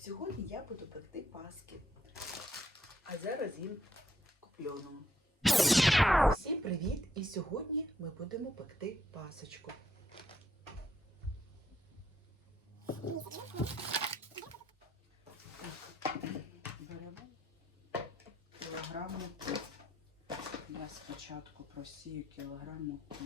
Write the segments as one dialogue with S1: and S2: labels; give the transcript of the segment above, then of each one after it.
S1: Сьогодні я буду пекти паски. А зараз їм купльону. Всім привіт! І сьогодні ми будемо пекти пасочку.
S2: Беремо кілограм муки. Я спочатку просію кілограм муки.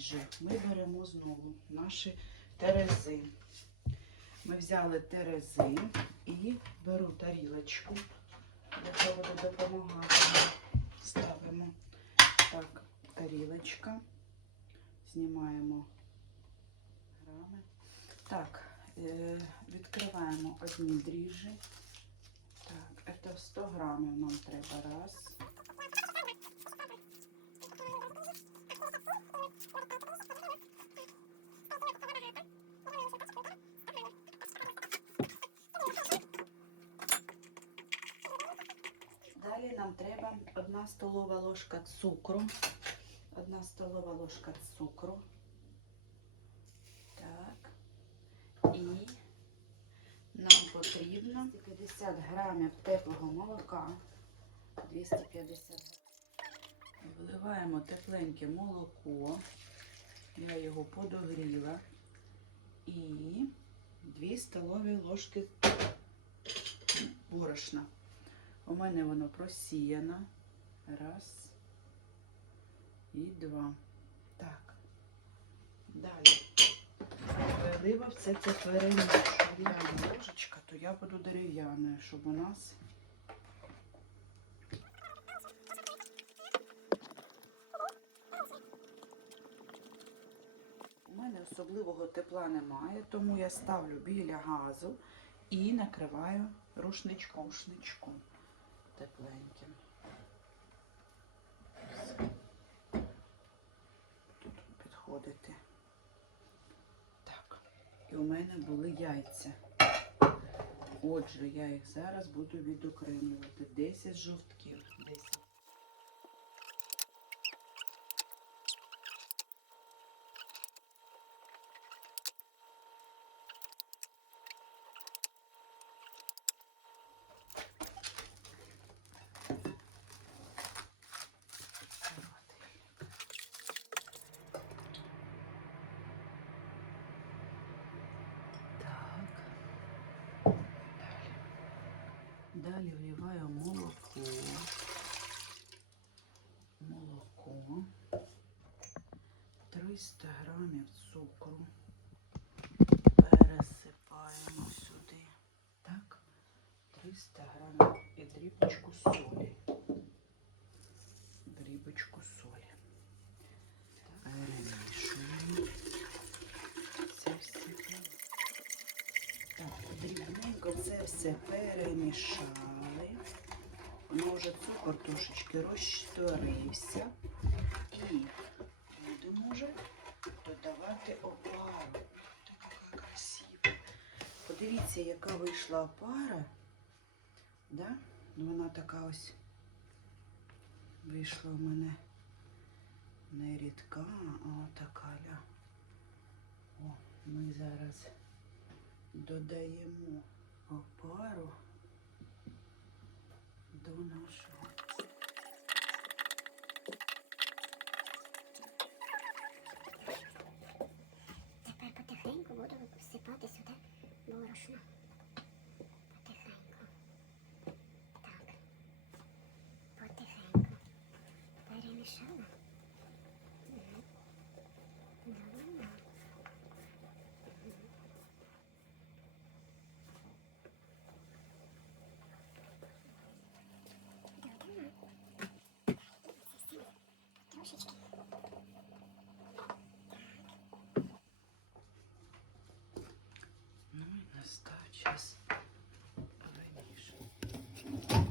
S2: Дріжджі. Ми беремо знову наші терези. Ми взяли терези і беру тарілочку, яка буде допомагати. Ставимо так, тарілочка, знімаємо грами. Так, е, відкриваємо одні дріжджі. Так, це 100 грамів нам треба. Раз. Далі нам треба одна столова ложка цукру. Одна столова ложка цукру. Так. І нам потрібно 50 грамів теплого молока. 250 Вливаємо тепленьке молоко. Я його подогріла. І 2 столові ложки борошна. У мене воно просіяно. Раз. І два. Так. Далі. Перелива все це перемішую. Я ложечка, то я буду дерев'яною, щоб у нас. У мене особливого тепла немає, тому я ставлю біля газу і накриваю рушничком. Тепленьким. Тут підходити. Так. І у мене були яйця. Отже, я їх зараз буду відокремлювати. 10 жовтків. 10. Так. Далі. Далі вливаю молоко. Молоко. 300 грамів цукру. Пересипаємо сюди. Так. 300 грамів і дрібочку солі. Дрібочку солі. Перемішуємо. Це все так, дрібненько це все перемішали. Вже цукор трошечки розтворився. І будемо вже додавати опару. Така красива. Подивіться, яка вийшла опара. Да? Ну, Вона така ось вийшла в мене не рідка, а така. ля. О, ми зараз додаємо опару до нашого.
S3: Тепер потихеньку буду всипати сюди борошно. Потихеньку. Так. Потихеньку. Перемішала. Трошечки.
S2: Ну і настав час вимішувати.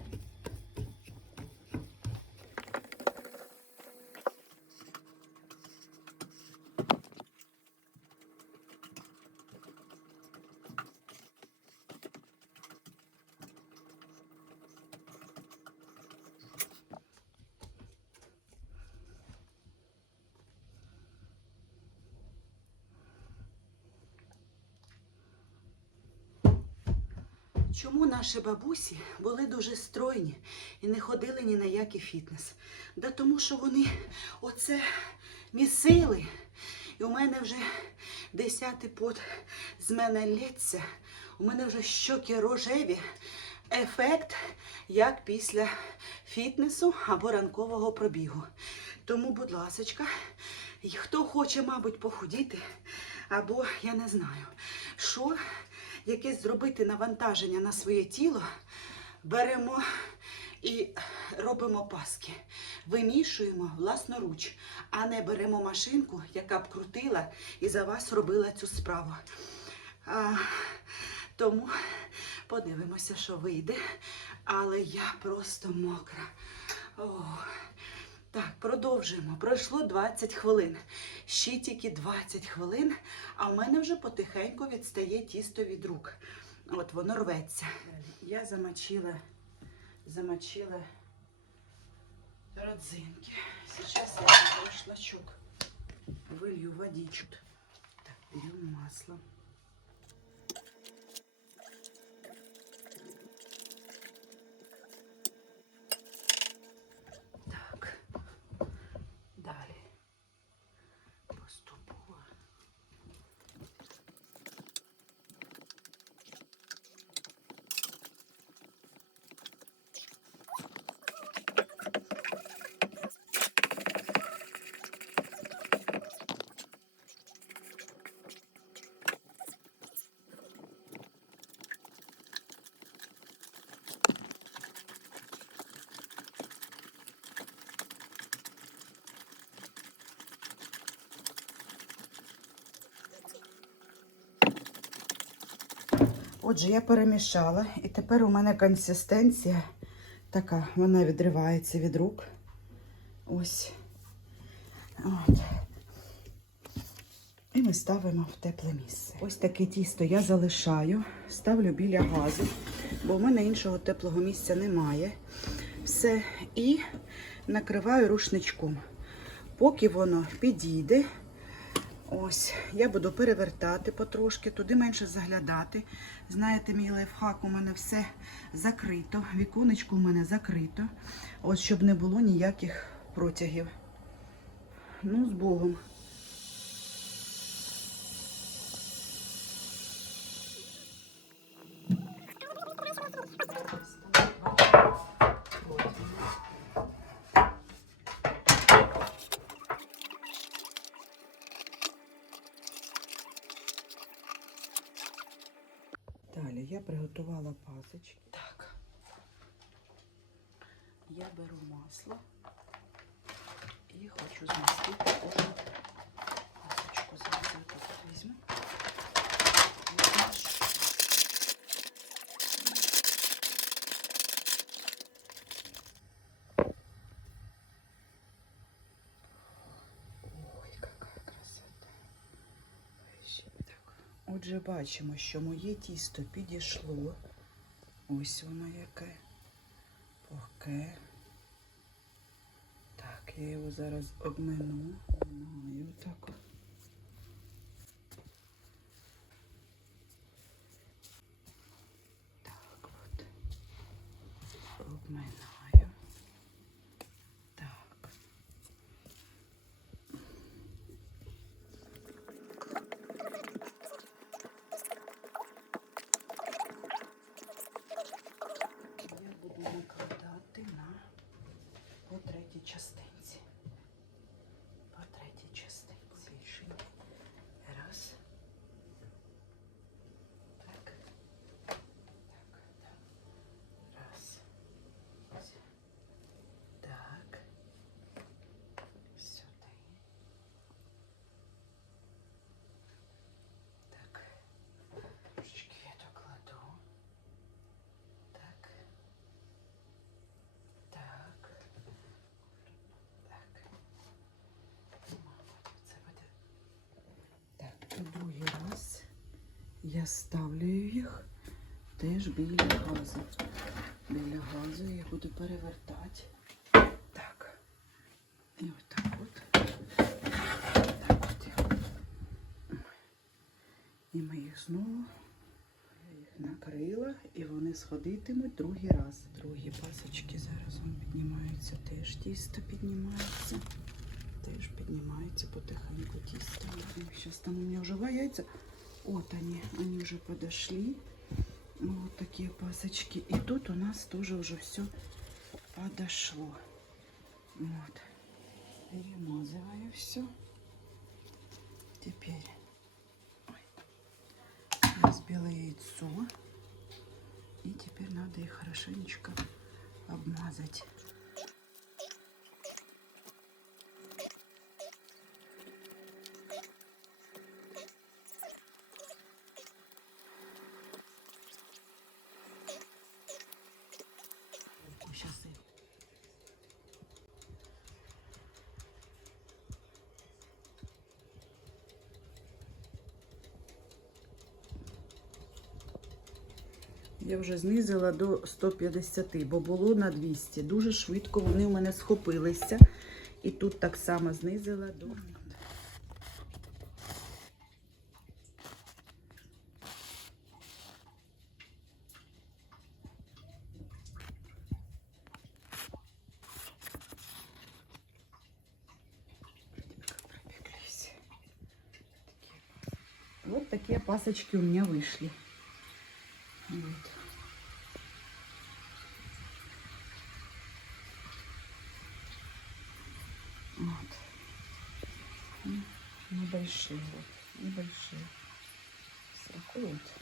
S2: Чому наші бабусі були дуже стройні і не ходили ні на який фітнес? Да тому що вони оце місили. І у мене вже десятий пот з мене лється. У мене вже щоки рожеві. Ефект як після фітнесу або ранкового пробігу. Тому, будь ласочка, хто хоче, мабуть, похудіти, або я не знаю, що якесь зробити навантаження на своє тіло, беремо і робимо паски. Вимішуємо власноруч, а не беремо машинку, яка б крутила і за вас робила цю справу. А, тому подивимося, що вийде. Але я просто мокра. О. Так, продовжуємо. Пройшло 20 хвилин. Ще тільки 20 хвилин, а в мене вже потихеньку відстає тісто від рук. От воно рветься. Я замочила, замочила родзинки. Сейчас я шлачок вылью водичку. Так, берем масло. Так, далі. Поступово. Отже, я перемішала, і тепер у мене консистенція така, вона відривається від рук. Ось. От. І ми ставимо в тепле місце. Ось таке тісто я залишаю, ставлю біля газу, бо в мене іншого теплого місця немає. Все. І накриваю рушничком. Поки воно підійде, Ось, я буду перевертати потрошки, туди менше заглядати. Знаєте, мій лайфхак, у мене все закрито. Віконечко у мене закрито. Ось, щоб не було ніяких протягів. Ну, з Богом. Далі я приготувала пасочки. Так. Я беру масло і хочу змастити кожну пасочку. Зараз я так візьму. І змащу. Ой, яка красота. Ще так. Отже, бачимо, що моє тісто підійшло. Ось воно яке. Пухке. Так, я його зараз обмину. Обминаю так. Так от. Обминаю. Так. Я буду накладати на по третій частинці. По третій частинці. Більше. Раз. Так. Так, так. Раз. Так. Сюди. Так. Трошечки я докладу. Так. Так. Так. Мабуть, це буде. Так, і другий раз я ставлю їх теж біля газу. Біля газу я буду перевертати. Так. І отак от. Так от. І ми їх знову. Їх накрила і вони сходитимуть другий раз. Другі пасочки зараз піднімаються, теж тісто піднімається. Теж піднімається потихоньку тісто. Зараз там у меня уже два яйца. Вот они, они уже подошли. Вот такие пасочки. И тут у нас тоже уже все подошло. Вот. Перемазываю все. Теперь разбила яйцо. И теперь надо их хорошенечко обмазать. Я вже знизила до 150, бо було на 200. Дуже швидко вони в мене схопилися. І тут так само знизила до. Вот такие пасочки у меня вышли. Вот. good.